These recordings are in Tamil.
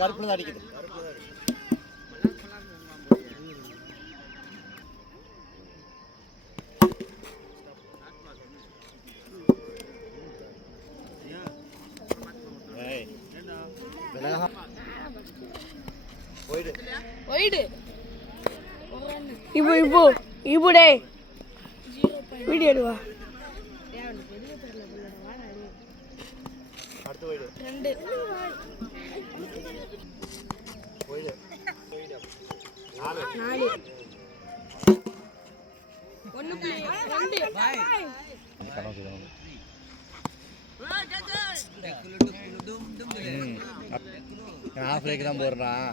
கருப்புல அடிக்குது. இப்போ டே வீடியோ எடுவா. அடுத்து போயிடு. 2 போயிடு. 4 1 பாய் ஆஃப் பிரேக் தான் போடுறான்.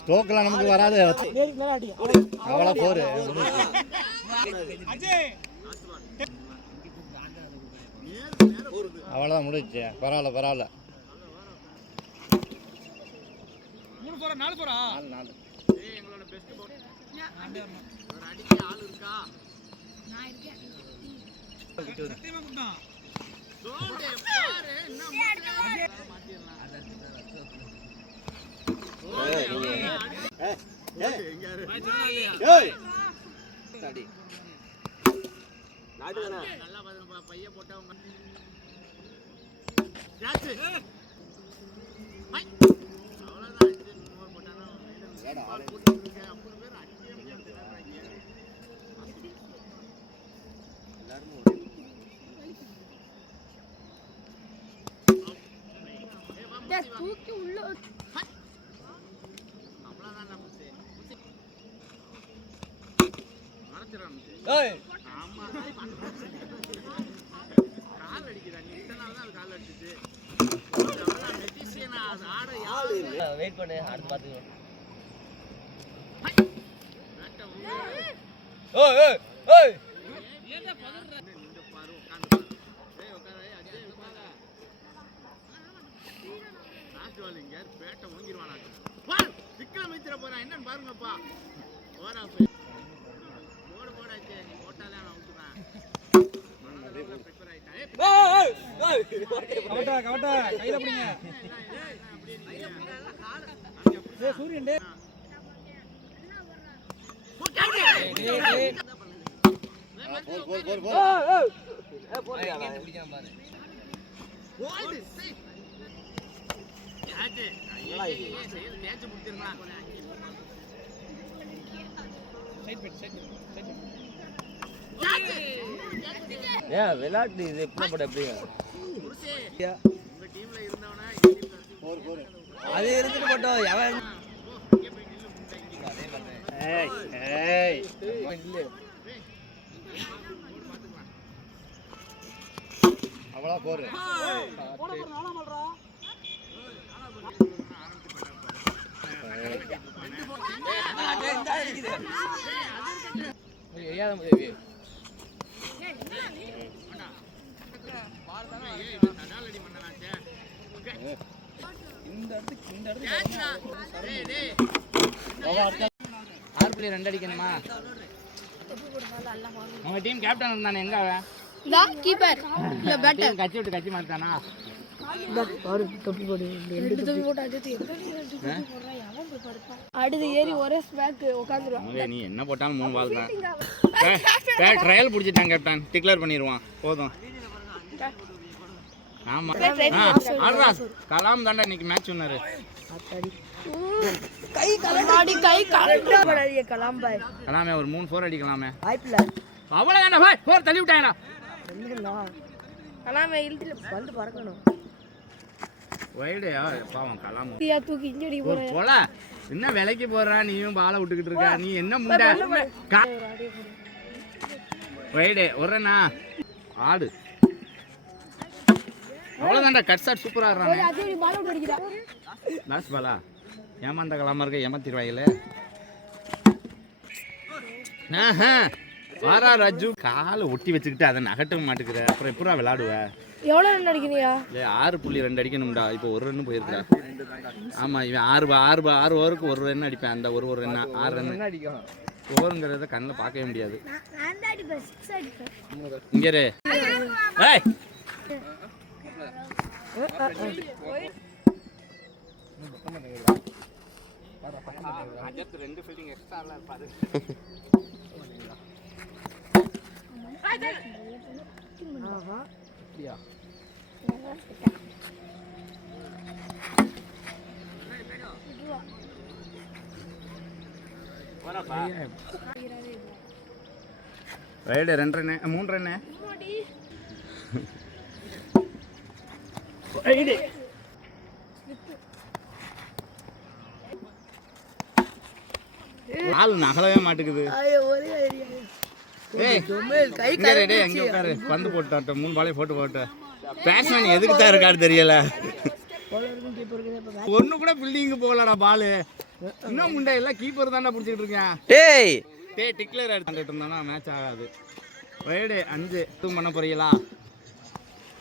ஸ்டோக்கெல்லாம் நமக்கு வராது. அவ்வளோ போரு அவ்வளோதான் முடிச்சு. பரவாயில்ல பரவாயில்ல. 4 எங்களோட பெஸ்ட் பவுலர் அடிக்க ஆள் இருக்கா? நான் இருக்கேன். சத்தியமா குட்டா கோல்டே பாரு என்ன மாத்திரலாம். நல்லா பாருங்க பைய போட்டவங்க. அவ்வளவுதான். தூக்கி உள்ள வெயிட் பண்ணு, அடுத்து பாத்துக்கலாம். என்னன்னு பாருங்கப்பா. போட போடாச்சு போட்டாலே நான் விட்டுறேன். கையில பிடிங்க. சூரியன் விளையாட்டு இது எப்படி போட எப்படிங்க அது இருந்துட்டு போட்டோம். அவ்வளோ போரு. ஆர்பிளி 2 அடிக்கணுமா? உங்க டீம் கேப்டன் இருந்தானே எங்க அவன்? கீப்பர் இல்ல பேட்டர் கட்சி விட்டு கட்சி மாட்டானா? அடுத்து ஏறி ஒரே ஸ்பேக் உட்காந்துருவான். நீ என்ன போட்டாலும் 3 பால் தான். ட்ரையல் பிடிச்சிட்டான் கேப்டன், டிக்ளேர் பண்ணிடுவான் போதும். ஆமா ஆடுறா. கலாம் தாண்டா இன்னைக்கு மேட்ச் வின்னாரு. கை கலமாடி கை கலமாடி கலாம் பாய். கலாமே ஒரு 3 4 அடிக்கலாமே. வாய்ப்பில்ல. அவ்வளவுதானே பாய். 4 தள்ளி விட்டாங்கடா. கலாமே இழுத்துல வந்து பறக்கணும். வைடேயா பாவம் கலாம். தூக்கி இன்ஜரி ஒரு போல என்ன விலைக்கு போறா, நீயும் பாலை விட்டுக்கிட்டு இருக்க. நீ என்ன முண்டை வைடே ஒரேண்ணா ஆடு. அவ்வளோதான்டா. கட் ஷாட் சூப்பராக ஆடுறாங்க. லாஸ்ட் பாலா ஏமாந்த கலாமா இருக்க ஏமாத்திடுவாயில. வாரா ராஜு காலை ஒட்டி வச்சுக்கிட்டு அதை நகட்ட மாட்டுக்கிற. அப்புறம் எப்படா விளாடுவ? எவ்வளோ ரன் அடிக்கணியா? 6.2 அடிக்கணும்டா. இப்போ 1 ரன்னு போயிருக்கா. ஆமாம் இவன் 6 ஓவருக்கு 1 ரன் அடிப்பேன். அந்த ஒரு ரன்னா 6 ரன் அடிக்கும். ஓவருங்கிறத கண்ணில் பார்க்கவே முடியாது. இங்கே ஏய் ரெண்டு ஃபீல்டிங் எக்ஸ்ட்ரா இருப்பாரு. ரைடு 2 ரன்னு 3 ரன்னு. ஆள் நகலவே மாட்டுக்குது. எங்க உட்காரு பந்து போட்டு 3 பாலே போட்டு பேட்ஸ்மேன் எதுக்கு தான் இருக்காரு தெரியல. ஒண்ணு கூட பில்டிங்கு போகலடா பாலு. இன்னும் முண்டை எல்லாம் கீப்பர் தான்டா பிடிச்சிட்டு இருக்கேன். டேய் டிக்ளேர் எடுத்துட்டு இருந்தானா மேட்ச் ஆகாது. ரைடு 5 தூம் பண்ண போறீங்களா?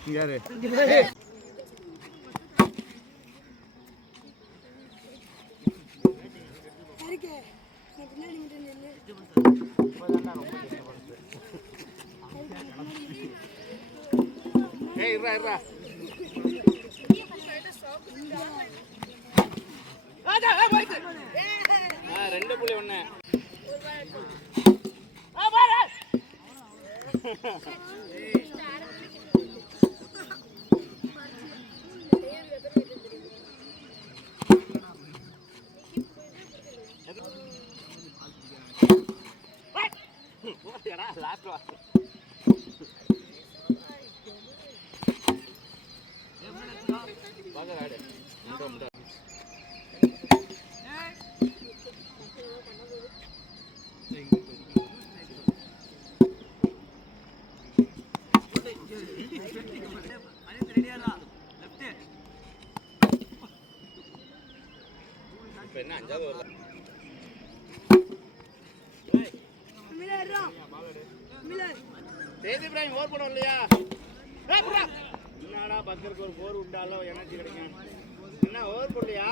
இங்க யாரு? ஏய் இருடா 2.1. என்ன 5வது வரல. சேது இப்ராஹிம் ஓவர் போட வரலையா? என்னடா பக்கருக்கு ஒரு போர் விட்டாலும் எனர்ஜி கிடைக்கும். என்ன ஓவர் போடலையா?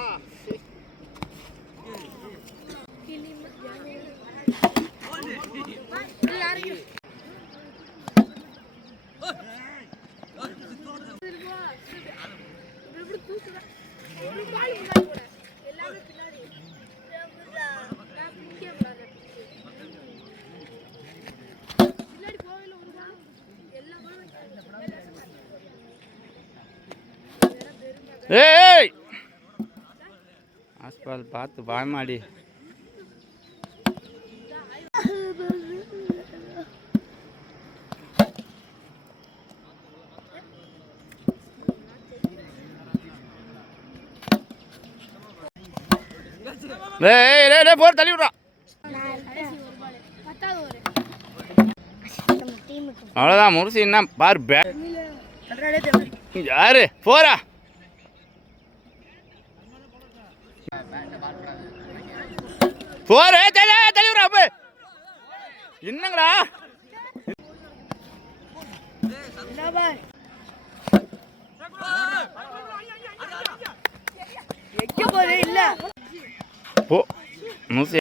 ஏய் ஆஸ்பால் பார்த்து பாய்மாடி. போர் தள்ளி விட்றான். அவ்வளோதான் முடிச்சு. என்ன பார் யாரு போரா போரே தள்ளி விட்றா. அப்ப என்னங்கடா போ மூசி.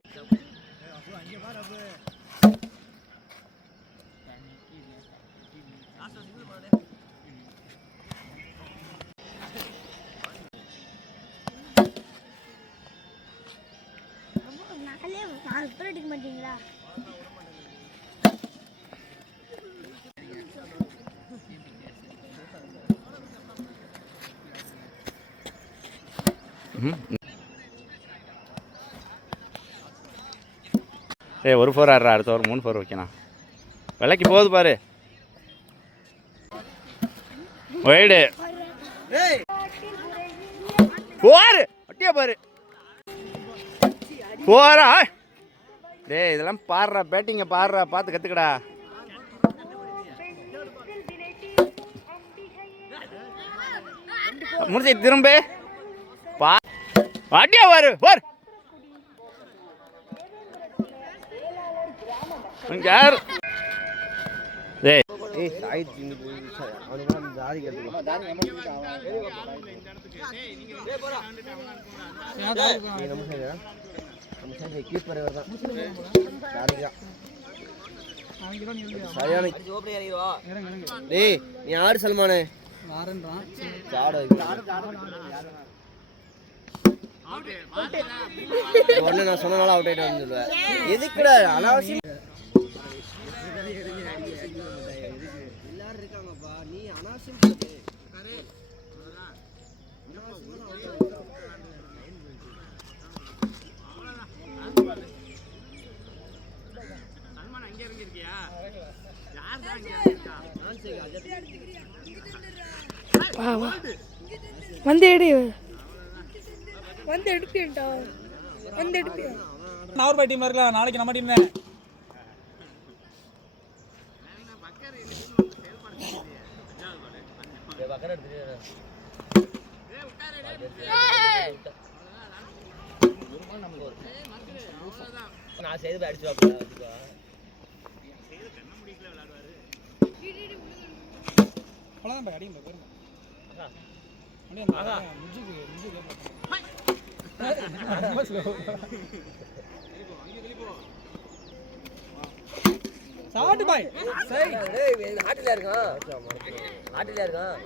அடிக்க மாட்டீங்களா? ஏய் ஒரு 4 ஆடுறா, அடுத்த ஒரு 3 4 வைக்கணும். விலைக்கு போகுது பாரு. வைடு போரு ஒட்டியா பாரு போறா. டேய் இதெல்லாம் பாடுறா, பேட்டிங்க பாடுறா, பார்த்து கற்றுக்கடா. முடிச்சு திரும்ப பா அட்டியா பாரு போர். யார் டேய் நீ ஆடு சல்மானே உடனே நான் சொன்னனால அவுட் ஆயிட்டு வந்து சொல்லுவேன். எதுக்குடா அனாவசியம் எல்லாரும் இருக்காங்கப்பா, நீ அனாவசியம் வந்து எடு, வந்து எடுப்பேன்டா, வந்து எடுப்பேன். நாகர்பாய் டீம்ல இருக்கலாம், நாளைக்கு நம்ம டீம் தான். நான் செய்து அடிச்சு அவ்வளோதான் அடிங்க போயிருங்க. சாட்டு பாய் ஆட்டில இருக்கான், ஆட்டில இருக்கான்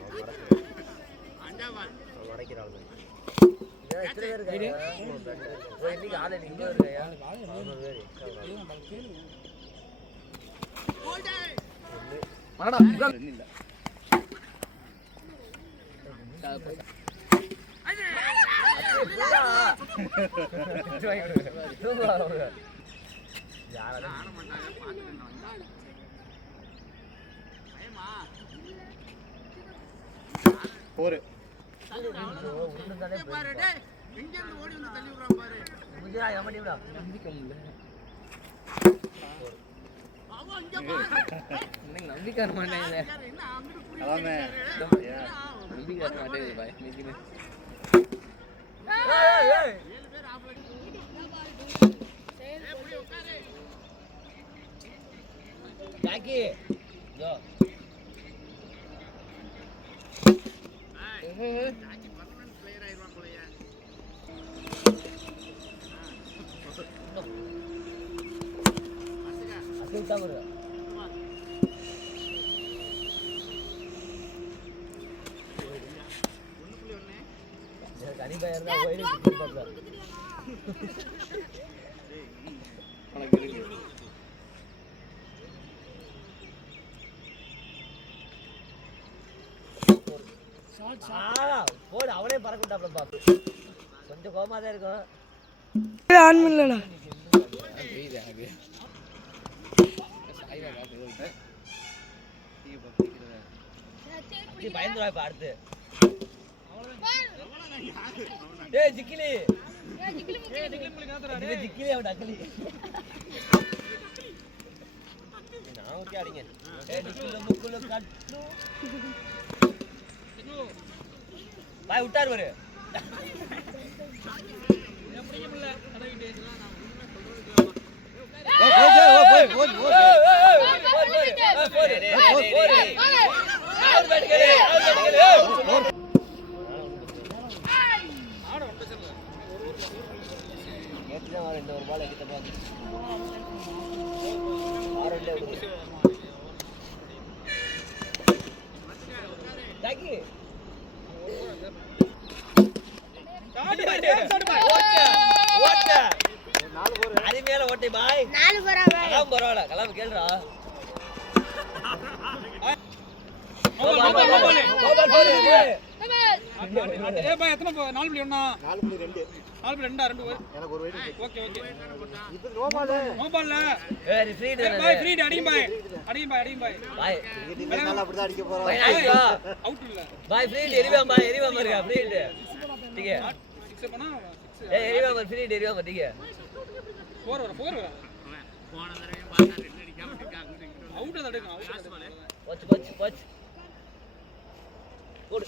மறைக்கிறாள். இன்னைக்கு ஆளு இங்க இருக்கையா ஒரு நம்பிக்கை மாட்டேன் நம்பிக்கை மாட்டேன். ஜாக்கி போடு அவனே பறக்கட்டாப்ல பாப்பு. கொஞ்சம் கோமா தான் இருக்கும். ஆன் பண்ணலடா. பயந்துடா இப்ப அடுத்து. டேய் ஜிக்கிலி ஜிக்கிலி அவன் அக்கலி நான் ஊத்தி அடிங்க. டேய் ஜிக்கிலி முக்குல கட்டு பாய் விட்டார் பாரு. அருமையான ஓட்டை பாய் 4 பராபர் கலாம் பரவாயில்ல கலாம் கேளுடா எத்தனை 4.1 4.2 4.2 எனக்கு ஒரு வெயிட் ஓகே ஓகே இது நோபால் நோபால்ல ஏய் ஃப்ரீட் பாய் ஃப்ரீட் அடியும் பாய் பாய் இது நல்லா அப்படி தான் அடிக்க போறோம் பாய் ஐயோ அவுட் இல்ல பாய் ஃப்ரீட் எரிவாம் இருக்கா ஃப்ரீட் ठीक है 6 பண்ணா 6 ஏய் எரிவாம் ஃப்ரீட் எரிவாம் ठीक है 4 வர போன தடவை பார்த்தா ரெண்டு அடிக்காம இருக்காங்க அவுட் தான் அடிக்கும் அவுட் போச்சு போடு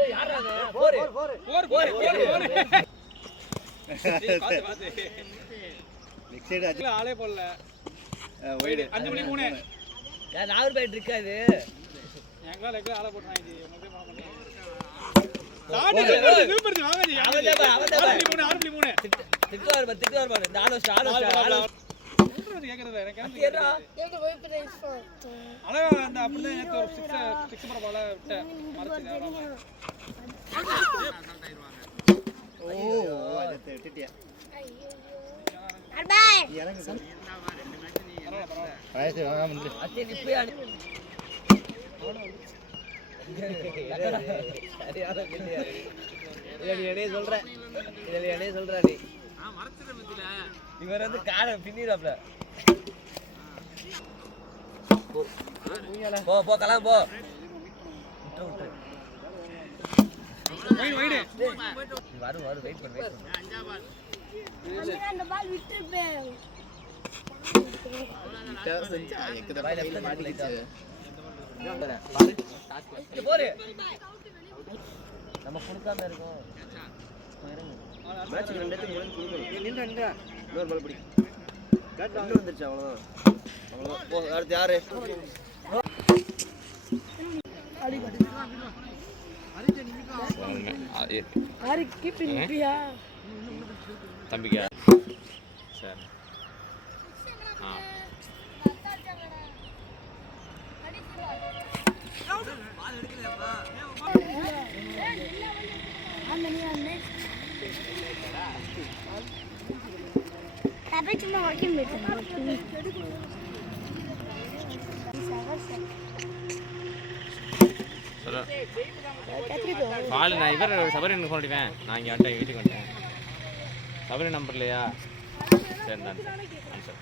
ஏய் யாரா போடு 4 பாத்து நெக்ஸ்ட் சைடு அடி ஆளே போடல வைடு 5.3 யார் நாகூர் பைட் இருக்காது எங்களால எங்க ஆள போடுறாங்க ஜி உங்களுக்கு பண்ணி சாடி சூப்பர் ஜி வாங்க ஜி அவன் 6.3 திட்டுவார் பாரு இந்த ஆளோ சொல்றது கேக்குறது எனக்கு கேக்குறா கேக்க போய் பிரைஸ் அழகா அந்த அப்படியே நேத்து ஒரு 6 பர பால விட்ட மறந்துங்க ஓ அது திட்டியா அர்பாய் எனக்கு வயசு வாங்க வந்து அத்தி நிப்பே சரியான கில்லியா இதே சொல்றேன் நீ மறச்சிர மத்தில இவர் வந்து காட பின்னிராப்ல போ கலாம் போ விட்டு வைடு வரும் வெயிட் பண்ணு அந்த பால் விட்டுப்பே பாய் லெஃப்ட்ல மாட்டிக்கிச்சு பாரு போரு நம்ம குடுக்காம இருக்கோம் மேட்ச் 2 இடத்துக்கு முடிஞ்சு நின்றா இன்னொரு பால் பிடி கேட் அங்க வந்துருச்சு அவ்வளவுதான் போ அடுத்து யாரு யாரு கீப்பிங் நிப்பியா தம்பிக்கா சரி ஆ tapi cuma working betul பால் நான் இவர் சபரின் ஃபோன் அடிப்பேன் நான் இங்கே வந்துட்டேன் வீட்டுக்கு வந்துட்டேன் சபரி நம்பர் இல்லையா சரி நான் சார்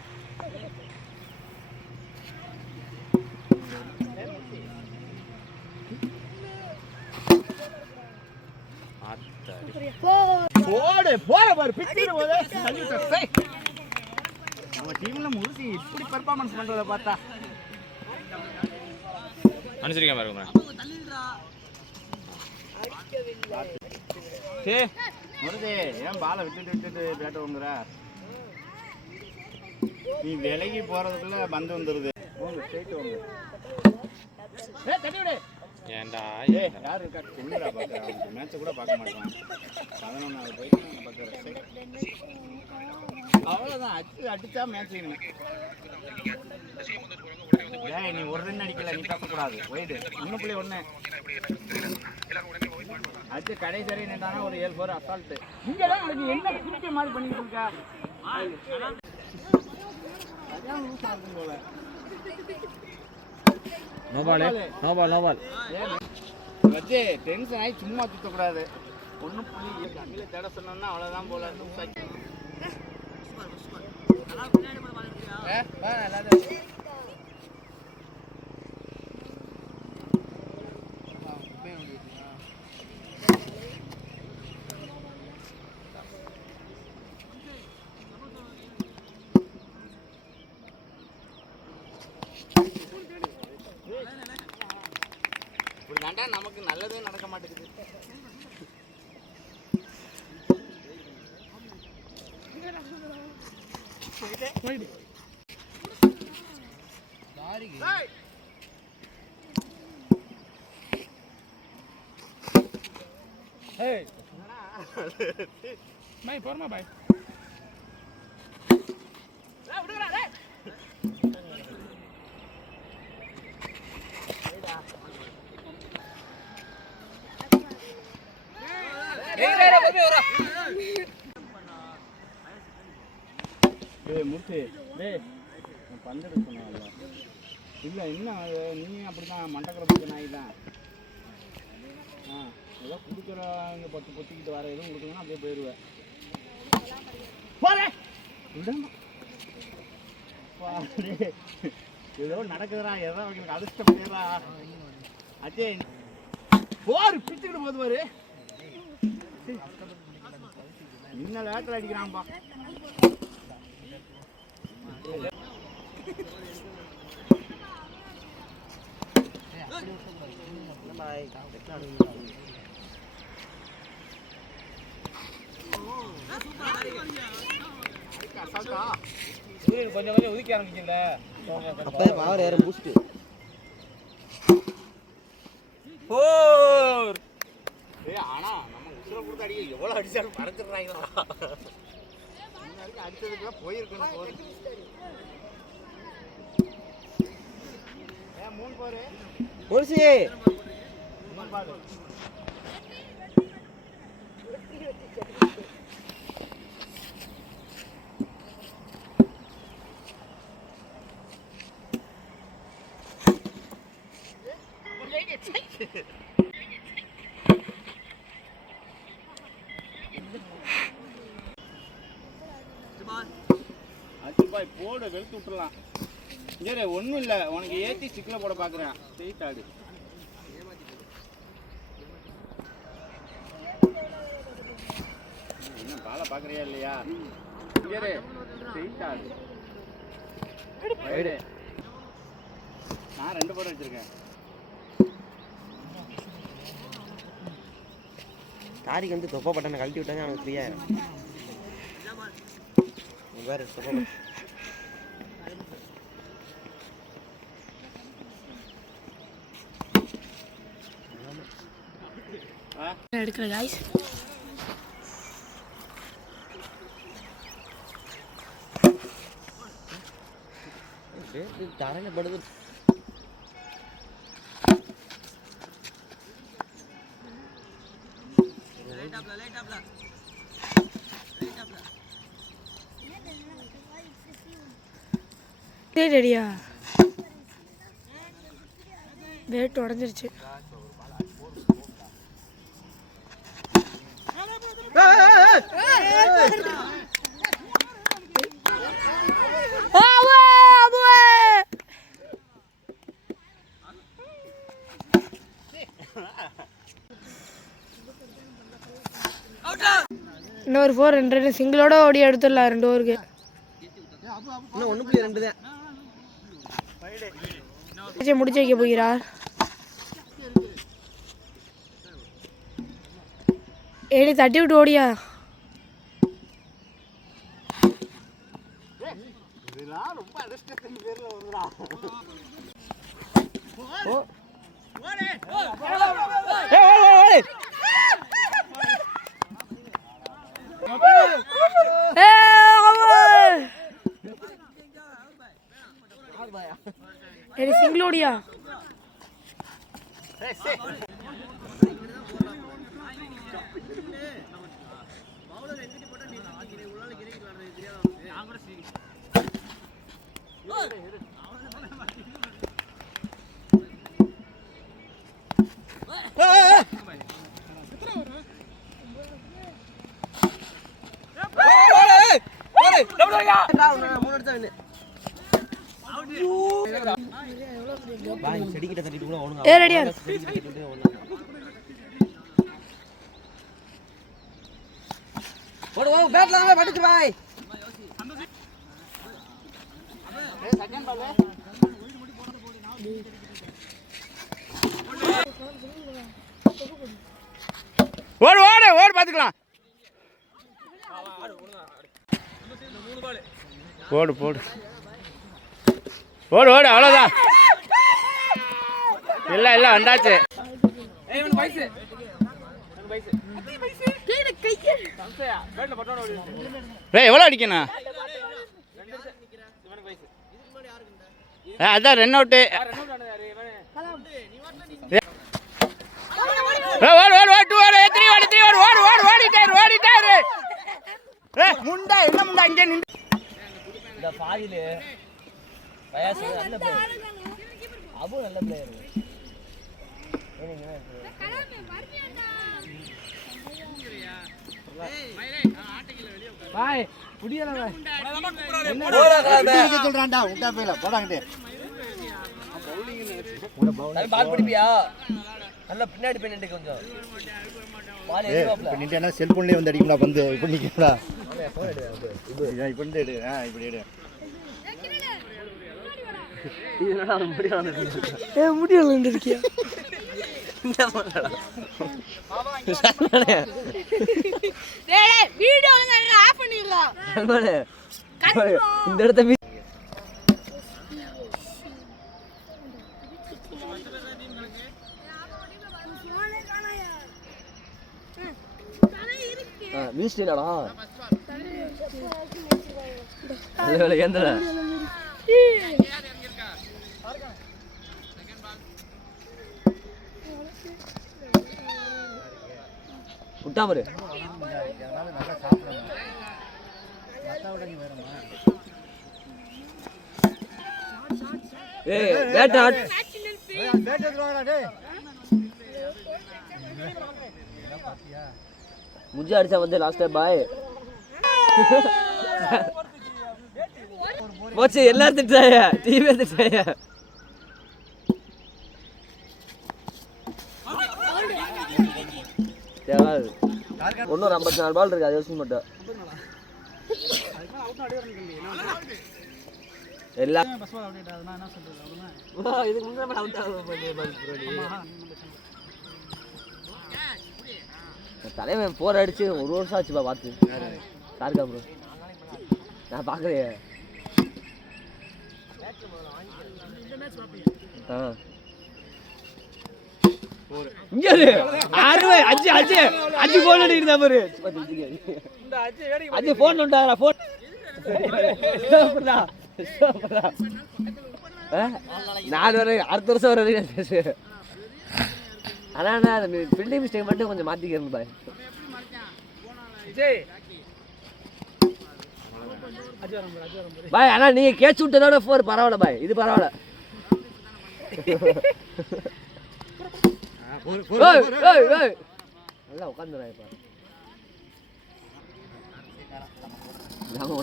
போடு போற பாரு பிச்சிடு போதே சல்யூட் நம்ம டீம்ல முருசி இப்படி பெர்ஃபார்மன்ஸ் பண்றத பார்த்தா அனுசரிக்காம பாருங்க முருசி ஏன் பாலை விட்டுட்டு பேட் வாங்குற நீ விலகி போறதுக்குள்ள பந்து வந்துருது போங்க ஸ்ட்ரைட் வாங்க தட்டி விடு ஏன்டா யார் இருக்கா என்னடா பாக்குறா மேட்ச் கூட பார்க்க மாட்டான் 11வது போயிட்டு பார்க்குறேன் அவ்வளோதான் அடிச்சா மேட்ச் ஏய் நீ ஒரு ரன் அடிக்கல நீ பார்க்கக்கூடாது ஒய்டு 1.1 அது கடை சரி நின்றானா ஒரு 7-4 அசால்ட்டு இங்கே தான் உனக்கு என்ன கிரிக்கெட் மாதிரி பண்ணிட்டு இருக்கா அதான் லூஸ் ஆகும் போல நோபால் வச்சு டென்ஷன் ஆகி சும்மா சுற்றக்கூடாது 1.7 அங்கே தேட சொன்னோம்னா அவ்வளோதான் போல லூஸ் ஆகி இப்படி தாண்டா நமக்கு நல்லதே நடக்க மாட்டேங்குது பாய் போறமா பாய் டேய் நான் பந்தெடுக்க சொன்னால இல்லை இன்னும் நீ அப்படி தான் மண்டக்கிற பற்றி நாய் தான் ஏதோ கொடுக்குறாங்க பொத்திக்கிட்டு வர எதுவும் கொடுக்குங்கன்னா அப்படியே போயிடுவேன் ஏதோ நடக்குதுடா ஏதோ அவங்களுக்கு அதிர்ஷ்டம் பண்ணிடுறா அச்சே போர் பிச்சுக்கிட்டு போது பாரு இன்னும் லேட்டில் அடிக்கிறான்ப்பா கொஞ்சம் கொஞ்சம் ஒதுக்கி ஆரம்பிக்கல அப்பதான் பவர் ஏற பூஸ்ட் ஆனா நம்ம உசுரை கொடுத்து அடிக்க எவ்வளோ அடிச்சாலும் பறந்துடுறாங்களா அடிச்சதுக்குலாம் போயிருக்கணும் போரு மூணு போரு ஒருசி மூணு பாரு அச்சுப்பாய் போடு வெளுத்து விட்டுலாம் சரி ஒன்றும் இல்லை உனக்கு ஏற்றி ஸ்டிக்கில் போட பார்க்குறேன் ஸ்ட்ரெயிட் ஆடு இன்னும் காலை பார்க்குறியா இல்லையா சரி ஸ்ட்ரெயிட் ஆடு நான் 2 போட வச்சுருக்கேன் தாரிக்கு வந்து தொப்பை பட்டனை கழட்டி விட்டாங்க அவனுக்கு ஃப்ரீயா வேறு தொப்பை எடுக்கிற காய்ஸ் தரையில் படுது ரெடியா பேட் உடஞ்சிருச்சு இன்னொரு 4 2 சிங்கிளோட ஓடி எடுத்துடலாம் 2 ஓவருக்கு இன்னும் 1.2 தான் முடிச்சு வைக்க போகிறார் ஏடி தட்டி விட்டு ஓடியா ரொம்ப அதிர்ஷ்டத்தின் பேர்ல வருதுடா ஏடி சிங்கிள் ஓடியா செடிக்கிட்ட தட்டிட்டு கூட ஓடுங்க ஏ ரெடியா ஓடு ஓ பேட்ல தான் படுத்து பாய் செகண்ட் பால் ஓடு ஓடு ஓடு பாத்துக்கலாம் போடு போடு ஓடு ஓடு அவ்வளோதான் இல்லை இல்லை வந்தாச்சு எவ்வளோ அடிக்கணும் அதான் 2 அவுட்டு ஓடு ஓடு ஓடு 2 ஓடு 3 ஓடு 3 ஓடு ஓடு ஓடு ஓடிட்டாரு ஓடிட்டாரு முண்டா என்ன முண்டா அங்கே நின்று இந்த பாதியில வயசு நல்ல பிளேயர், அபு நல்ல பிளேயர். பாய் புடியல பாய் சொல்றான்டா உண்டா போயில போடாங்கடே. பால் பிடிப்பியா? நல்ல பின்னாடி போய் நின்று கொஞ்சம் பால் எதிர்பார்ப்பல. இப்ப நின்டேனா செல்போன்லயே வந்து அடிக்கும்டா பந்து. இப்ப நிக்கடா. இப்ப வந்து எடு. இப்படி எடு. இதனால முடிய வந்துருக்கு. முடியல இருக்கியா? வீடியோ ஆஃப் பண்ணிடலாம். இந்த இடத்த மினிஸ்டரியாடா எந்த விட்டாமரு मुझे अड़चा बंदे लास्ट टाइम बाय போச்சு எல்லாரும் திட்டாய டீமே திட்டாய தேவாது ஒன்னொரு 54 பால் இருக்கு அது யோசிக்க மாட்டேன் எல்லா பஸ் பால் அப்டேட் ஆகுதுனா என்ன சொல்றது இதுக்கு முன்னாடி அவுட் ஆகும் தலைவன் போர் அடிச்சு 1 வருஷம் ஆச்சுப்பா பார்த்து சாருக்கா ப்ரோ நான் பார்க்குறேன் இங்க 5 போன் அடிக்கிறா பாரு இந்த அஜி வேடி அஜி போன் நோண்டாரா போன் நாலு வரை அடுத்த வருஷம் வர ஆனா பில்டிங் மிஸ்டேக் மட்டும் கொஞ்சம் மாத்திக்கிறேன் பாய் பாய் ஆனா நீங்க கேட்ச் விட்டதோட 4 பரவாயில்ல பாய் இது பரவாயில்ல நல்லா உட்காந்துறேன் இப்ப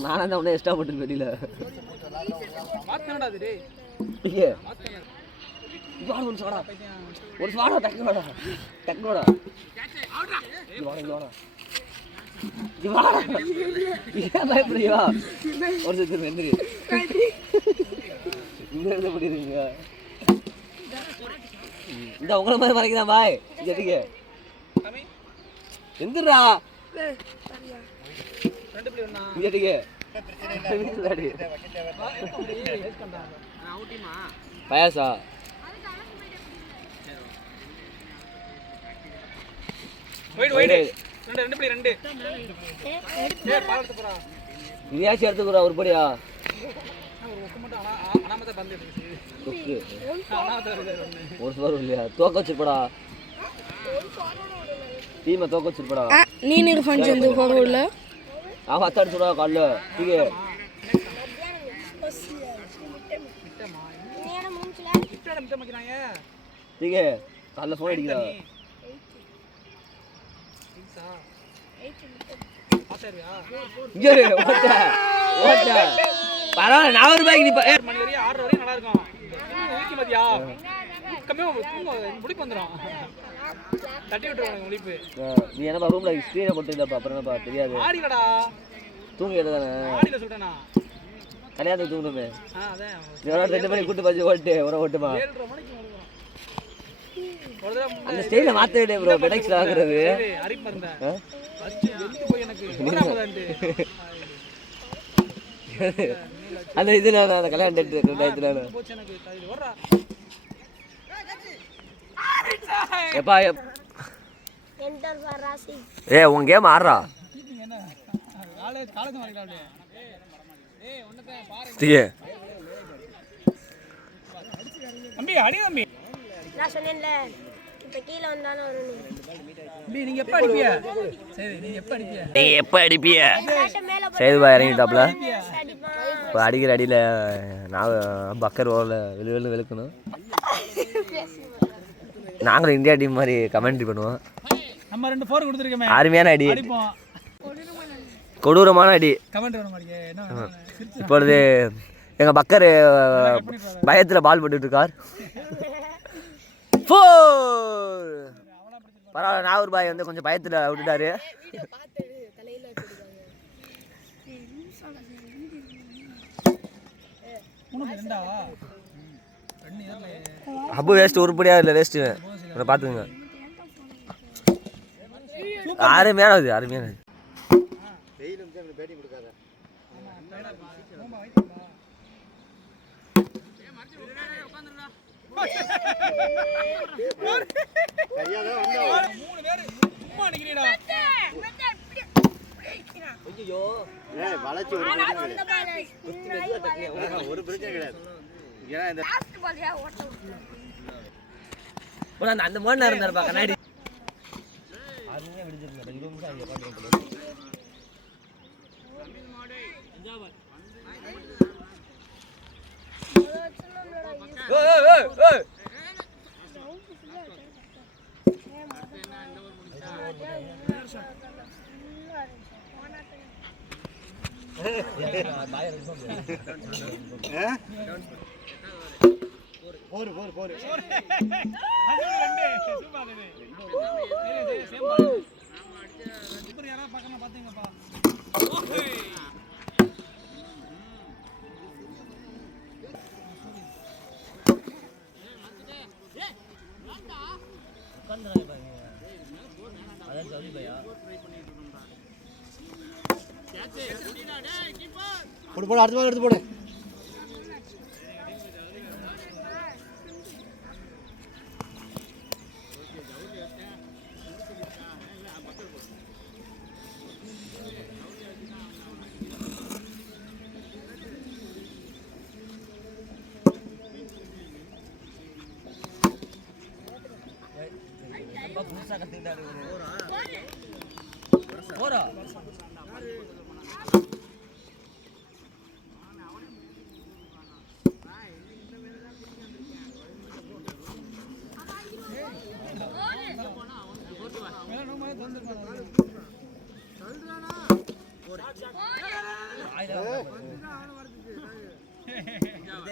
நானா தான் உடனே எக்ஸ்ட்ரா போட்டு வெளியில மாத்தனடா டேய் டிகே ஒரு சோடா டக்கோடா வாடா ஏன் பயப்படுறியா ஒரு செத்து வெந்திரி இந்த இடத்துல பண்ணிடுறீங்க இந்த உங்களை மாதிரி மறைக்கிறேன் பாய் எதுக்கு எந்திரா எதுக்கு பயாசா இதையாச்சும் எடுத்துக்கிறா உருப்படியா ஒரு சுவர் இல்லையா தோக்க வச்சிருப்படா டீமை தோக்க வச்சிருப்படா நீ ஃபங்க்ஷன் போகல அவன் அத்தாடி சொல்றா காலைல டீகே டீகே காலைல ஃபோன் அடிக்கிறா பரவாயில்ல 4 ரூபாய்க்கு நீ மணி வரையும் 6 வரையும் நல்லா இருக்கும் ஊக்கி மதியா முடிப்பு வந்துடும் தட்டி விட்டுருவாங்க முடிப்பு நீ என்னப்பா ரூம்ல ஸ்க்ரீனை போட்டுருந்தப்பா அப்புறம் என்னப்பா தெரியாது ஆடிலடா தூங்கிட்டு தானே ஆடில சொல்றேனா கல்யாணத்துக்கு தூங்கணுமே அதான் இதோட 2 மணிக்கு கூட்டு பச்சு ஓட்டு ஓட்டுமா 7:30 மணிக்கு ஒரு தடவை அந்த ஸ்டைல மாத்தவே இல்லை ப்ரோ பெடெக்ஸ்ல ஆகுறது அரிப்பு மருந்த அச்சு வெந்து போய் எனக்கு போடாமதான்ட்டு அந்த இதுல அந்த கல்யாண டேட் டயத்துல போச்சு எனக்கு இது வர்றா எப்பா என்டர் ராசி ஏய் உன் கேம் ஆடுறா என்ன காலேஜ் வரீங்களா ஏய் ஒண்ணே பாரு டிகே தம்பி அடி தம்பி நான் சொன்னேன்ல இப்ப கீழ வந்தானே வரும் தம்பி நீங்க எப்ப அடிப்பியா சரி நீ எப்ப அடிப்பியா சரி பா இறங்கிட்டாப்ல அடிப்பான் இப்போ அடிக்கிற அடியில் நான் பக்கர் ஓரில் வெளி வெளுக்கணும். நாங்களும் இந்தியா டீம் மாதிரி கமெண்ட்ரி பண்ணுவோம். நம்ம 2 4 கொடுத்துருக்கோமே, அருமையான அடி, கொடூரமான அடி. இப்பொழுது எங்கள் பக்கர் பயத்தில் பால் போட்டுட்டு இருக்கார். பரவாயில்ல, நாகூர் பாய் வந்து கொஞ்சம் பயத்தில் விட்டுட்டாரு. அப்பு வேஸ்ட் உருப்படியாக இல்லை, வேஸ்ட்டு பார்த்துக்குங்க. அருமையானது, அருமையானது. பேட்டிங் கொடுக்காத. ஒரு பிரச்சனை கிடையாது. அந்த மோன் இருந்தாருப்பா கண்ணாடி. போடு போடு, அடுத்த பால் எடுத்து போடு.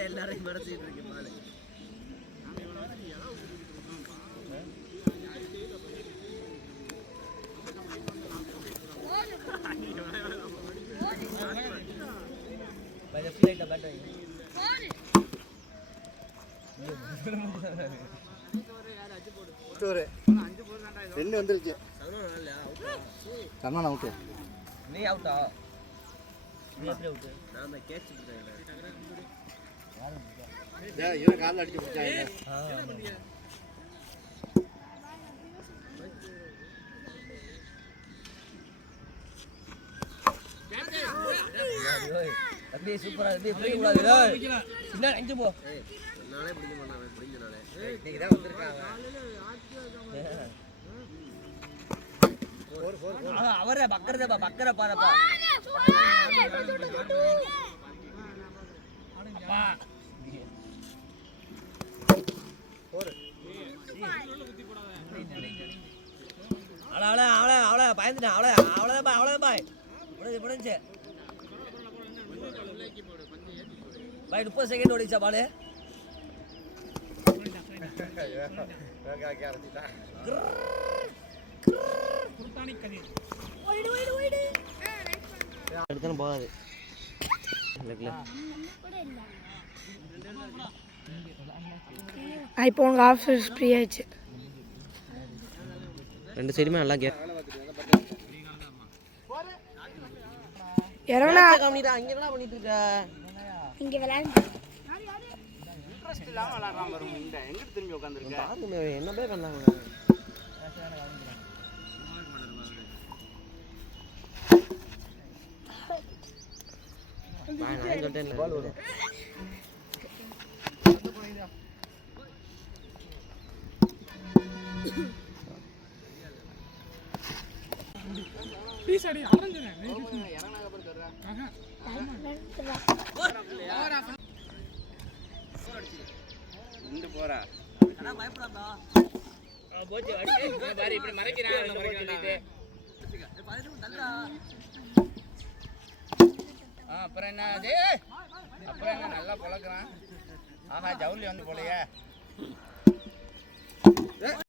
எல்லாரையும் மறைச்சிட்டு இருக்கு பாலு. ரெண்டு வந்துருச்சு. கண்ணா அவுட்டு. நீ அவுட்டா? நீ எப்படி அவுட்டு? நான் தான் கேட்ச் விட்டேன். ஏய் இவன் கால்ல அடிச்சு புடிச்சாங்க. அப்படியே சூப்பரா அப்படியே பிடிக்க கூடாது. என்ன அஞ்சு போ. நானே பிடிக்க மாட்டேன், பிடிங்க நானே. நீங்க தான் வந்திருக்காங்க. அவரே பக்கறதப்பா, பக்கற பாறப்பா. அப்பா. போடு. அவள பயந்துட்டான். அவ்வளவுதான் பாய். முடிஞ்சு. பாய் 30 செகண்ட் ஓடிச்சா பாலு. எடுத்தாலும் போகாது. இப்போ உங்க ஆஃபீஸ் ஃப்ரீ ஆயிடுச்சு. 2 சைடுமே நல்லா கேட். எறவனா கம்னிடா, இங்க என்ன பண்ணிட்டு இருக்க? இங்க விளையாடு. இன்ட்ரஸ்ட் இல்லாம விளையாடுறான் பாரு. இந்த எங்க திரும்பி உட்கார்ந்திருக்க? பாருங்க என்ன பே பண்ணாங்க. நான் சொல்லிட்டேன் பால் வரும். பீஸ் அடி அரஞ்சனே. இறங்கனாக அப்புறம் தரடா. ரெண்டு போறா அப்புறம் என்ன அது அப்புறம் என்ன நல்லா பொழக்கிறான் ஆஹா ஜவுளி வந்து போலையே